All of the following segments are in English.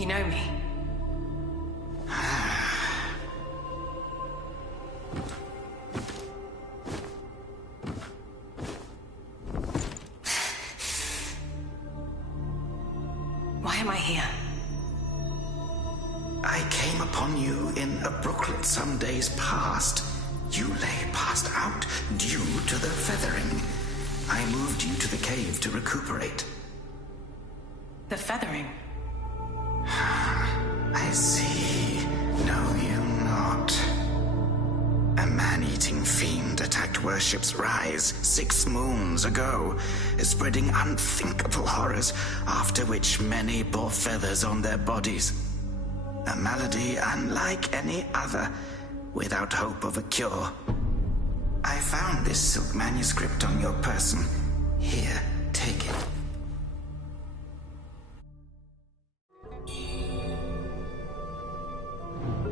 You know me? Why am I here? I came upon you in a brooklet some days past. You lay passed out due to the feathering. I moved you to the cave to recuperate. The feathering? I see. Know you not. A man-eating fiend attacked at Worship's Rise 6 moons ago, spreading unthinkable horrors, after which many bore feathers on their bodies. A malady unlike any other, without hope of a cure. I found this silk manuscript on your person. Here, take it.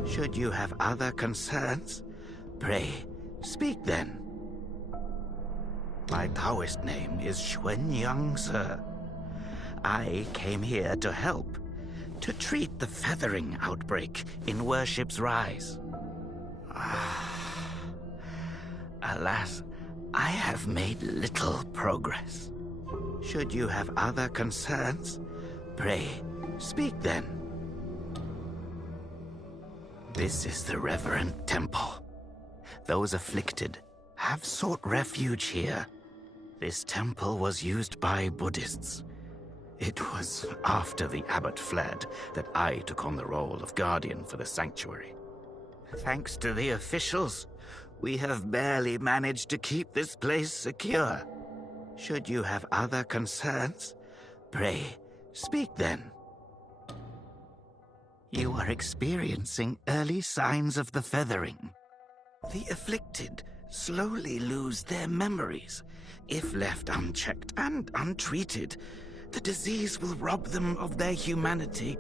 Should you have other concerns, pray, speak then. My Taoist name is Xuanyang, sir. I came here to help, to treat the feathering outbreak in Worship's Rise. Alas, I have made little progress. Should you have other concerns, pray, speak then. This is the Reverend Temple. Those afflicted have sought refuge here. This temple was used by Buddhists. It was after the abbot fled that I took on the role of guardian for the sanctuary. Thanks to the officials, we have barely managed to keep this place secure. Should you have other concerns, pray, speak then. You are experiencing early signs of the feathering. The afflicted slowly lose their memories. If left unchecked and untreated, the disease will rob them of their humanity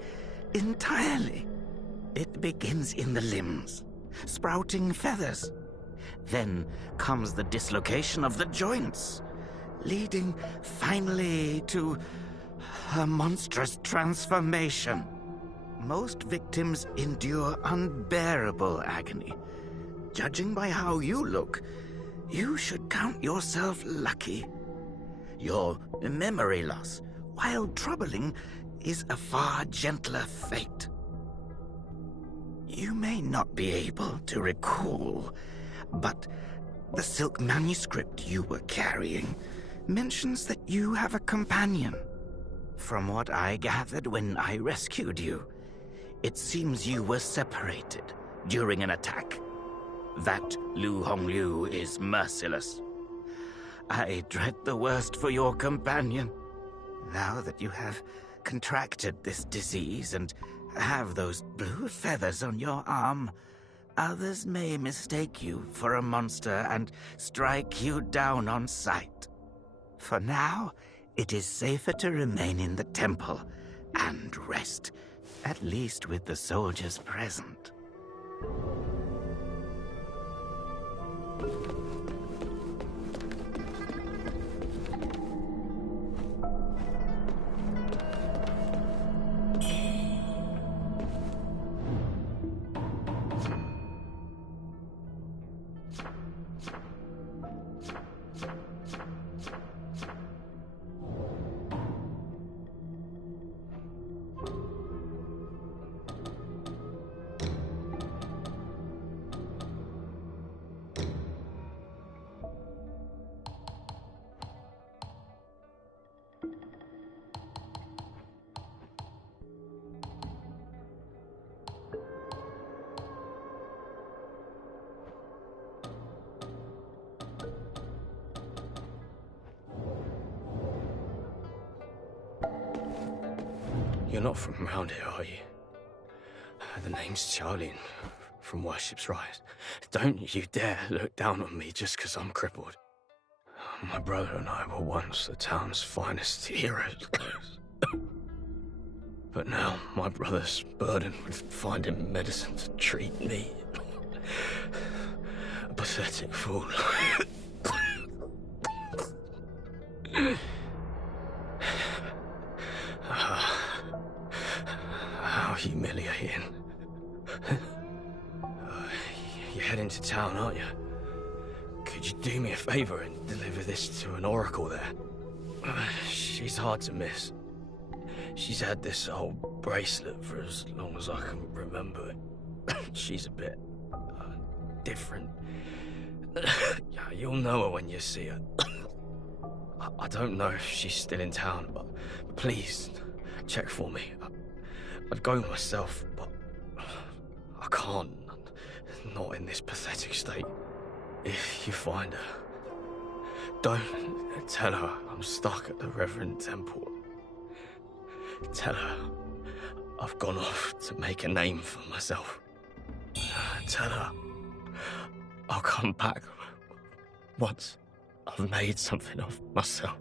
entirely. It begins in the limbs, sprouting feathers. Then comes the dislocation of the joints, leading finally to a monstrous transformation. Most victims endure unbearable agony. Judging by how you look, you should count yourself lucky. Your memory loss, while troubling, is a far gentler fate. You may not be able to recall, but the silk manuscript you were carrying mentions that you have a companion. From what I gathered when I rescued you, it seems you were separated during an attack. That Lu Hongliu is merciless. I dread the worst for your companion. Now that you have contracted this disease and have those blue feathers on your arm, others may mistake you for a monster and strike you down on sight. For now, it is safer to remain in the temple and rest, at least with the soldiers present. You're not from around here, are you? The name's Charlie, from Worship's Rise. Don't you dare look down on me just because I'm crippled. My brother and I were once the town's finest heroes. But now my brother's burdened with finding medicine to treat me. A pathetic fool. How humiliating. You're heading to town, aren't you? Could you do me a favor and deliver this to an oracle there? She's hard to miss. She's had this old bracelet for as long as I can remember. She's a bit different. Yeah, you'll know her when you see her. I don't know if she's still in town, but please check for me. I'd go myself, but I can't. Not in this pathetic state. If you find her, don't tell her I'm stuck at the Reverend Temple. Tell her I've gone off to make a name for myself. Tell her I'll come back once I've made something of myself.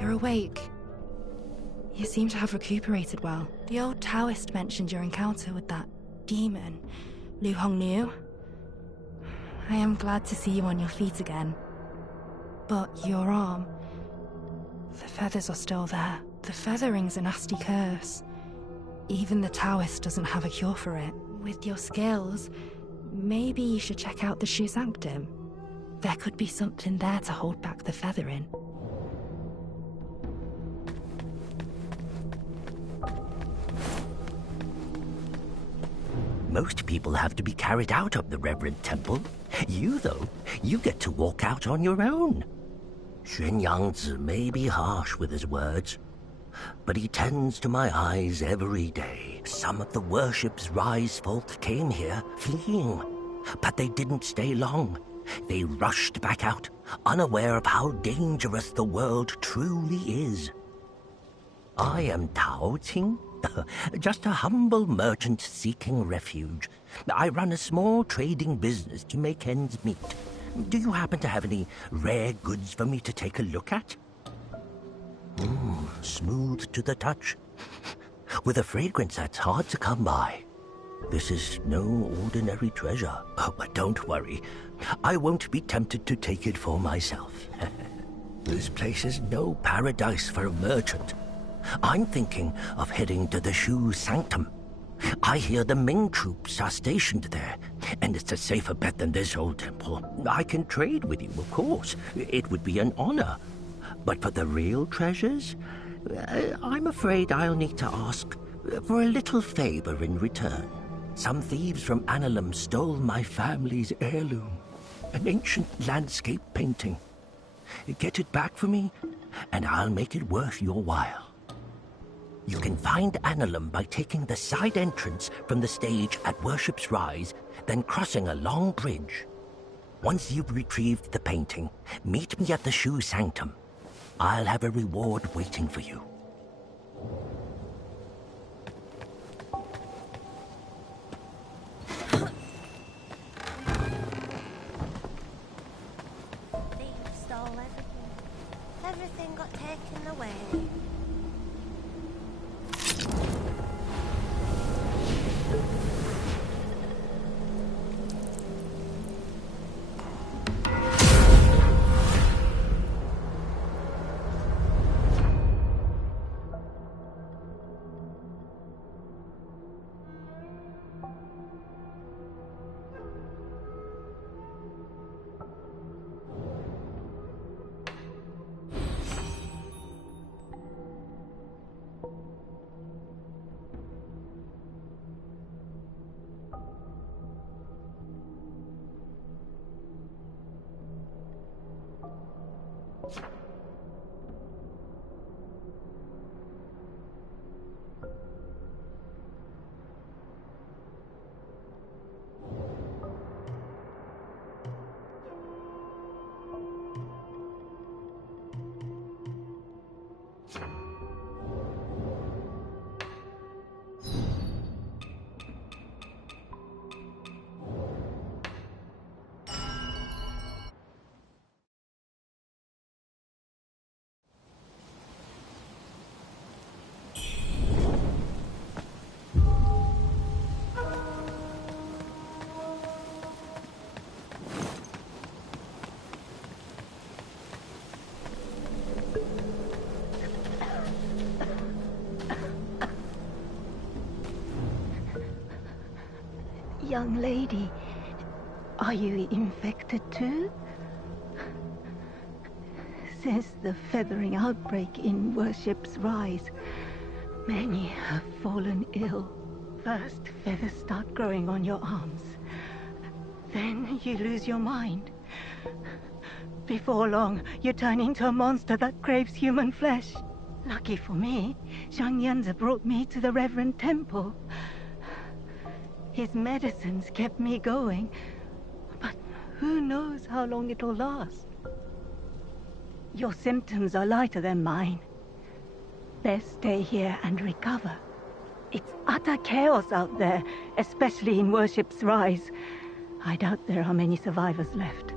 You're awake. You seem to have recuperated well. The old Taoist mentioned your encounter with that demon, Lu Hongnu. I am glad to see you on your feet again. But your arm... the feathers are still there. The feathering's a nasty curse. Even the Taoist doesn't have a cure for it. With your skills, maybe you should check out the Shu Sanctum. There could be something there to hold back the feathering. Most people have to be carried out of the Reverend Temple. You, though, you get to walk out on your own. Xuan Yangzi may be harsh with his words, but he tends to my eyes every day. Some of the worship's rise folk came here, fleeing, but they didn't stay long. They rushed back out, unaware of how dangerous the world truly is. I am Tao Qing, just a humble merchant seeking refuge. I run a small trading business to make ends meet. Do you happen to have any rare goods for me to take a look at? Smooth to the touch, with a fragrance that's hard to come by. This is no ordinary treasure. Oh, but don't worry, I won't be tempted to take it for myself. This place is no paradise for a merchant. I'm thinking of heading to the Shu Sanctum. I hear the Ming troops are stationed there, and it's a safer bet than this old temple. I can trade with you, of course. It would be an honor. But for the real treasures, I'm afraid I'll need to ask for a little favor in return. Some thieves from Annalum stole my family's heirloom, an ancient landscape painting. Get it back for me, and I'll make it worth your while. You can find Annalum by taking the side entrance from the stage at Worship's Rise, then crossing a long bridge. Once you've retrieved the painting, meet me at the Shu Sanctum. I'll have a reward waiting for you. Thieves stole everything. Everything got taken away. young lady, are you infected too? Since the feathering outbreak in Worship's Rise, many have fallen ill. First, feathers start growing on your arms. Then you lose your mind. Before long, you turn into a monster that craves human flesh. Lucky for me, Zhang Yanzi brought me to the Reverend Temple. His medicines kept me going, but who knows how long it'll last. Your symptoms are lighter than mine. Best stay here and recover. It's utter chaos out there, especially in Worship's Rise. I doubt there are many survivors left.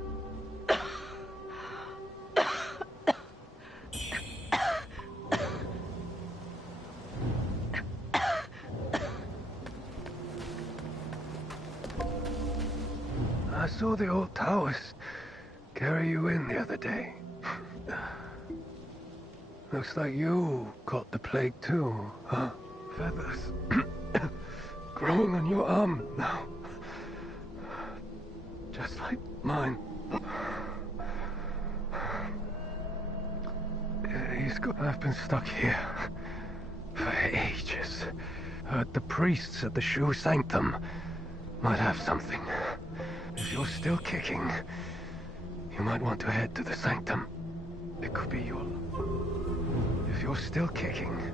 I saw the old Taoist carry you in the other day. Looks like you caught the plague too, huh? Feathers growing on your arm now. Just like mine. I've been stuck here for ages. Heard the priests at the Shu Sanctum might have something. If you're still kicking, you might want to head to the Sanctum. It could be your... If you're still kicking...